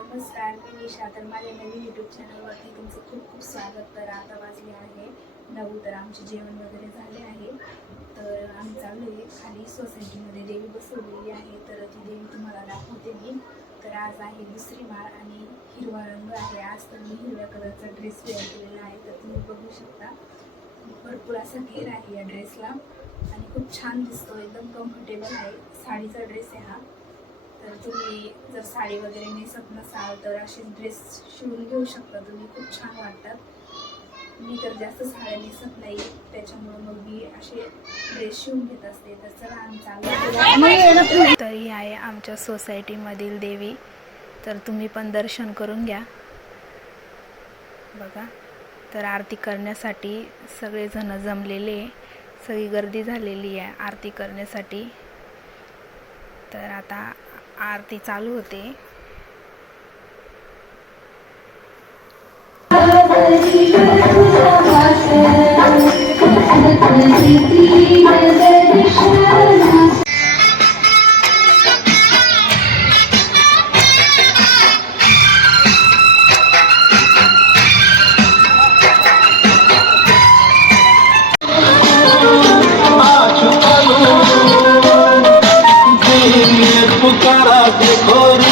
नमस्कार मी निशा तर माझ्या नवीन यूट्यूब चॅनलवरती तुमचं खूप खूप स्वागत. तर आता वाजले आहे नऊ तर आमचे जेवण वगैरे झाले आहे. तर आम्ही चाललो आहे खाली सोसायटीमध्ये. देवी बसवलेली आहे. तर ती देवी तुम्हाला दाखवते मी. तर आज आहे दुसरी माळ आणि हिरवा रंग आहे. आज तर मी हिरव्या कलरचा ड्रेस वेअर केलेला आहे. तर तुम्ही बघू शकता. भरपूर असा घेर आहे या ड्रेसला आणि खूप छान दिसतो. एकदम कम्फर्टेबल आहे. साडीचा ड्रेस आहे हा. तर तुम्ही जर साडी वगैरे नेसत नसाल तर असे ड्रेस शिवून घेऊ शकता. तुम्ही खूप छान वाटतात. मी तर जास्त साड्या नेसत नाही. त्याच्यामुळे मग मी असे ड्रेस शिवून घेत असते. तर चला आम्ही तर ही आहे आमच्या सोसायटीमधील देवी. तर तुम्ही पण दर्शन करून घ्या. बघा. तर आरती करण्यासाठी सगळेजण जमलेले सगळी गर्दी झालेली आहे आरती करण्यासाठी. तर आता आरती चालू होते. पुकारा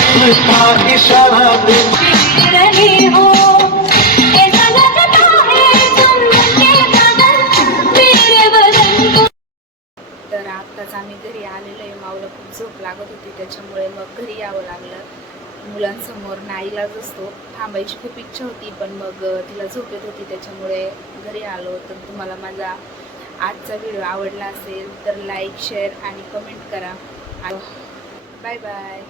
इशारा तर आत्ताच आम्ही घरी आलेलो आहे. माऊला खूप झोप लागत होती त्याच्यामुळे मग घरी यावं लागलं. मुलांसमोर नाईलाच असतो. थांबायची खूप इच्छा होती पण मग तिला झोप येत होती त्याच्यामुळे घरी आलो. तर तुम्हाला माझा आजचा व्हिडिओ आवडला असेल तर लाईक शेअर आणि कमेंट करा. Bye bye.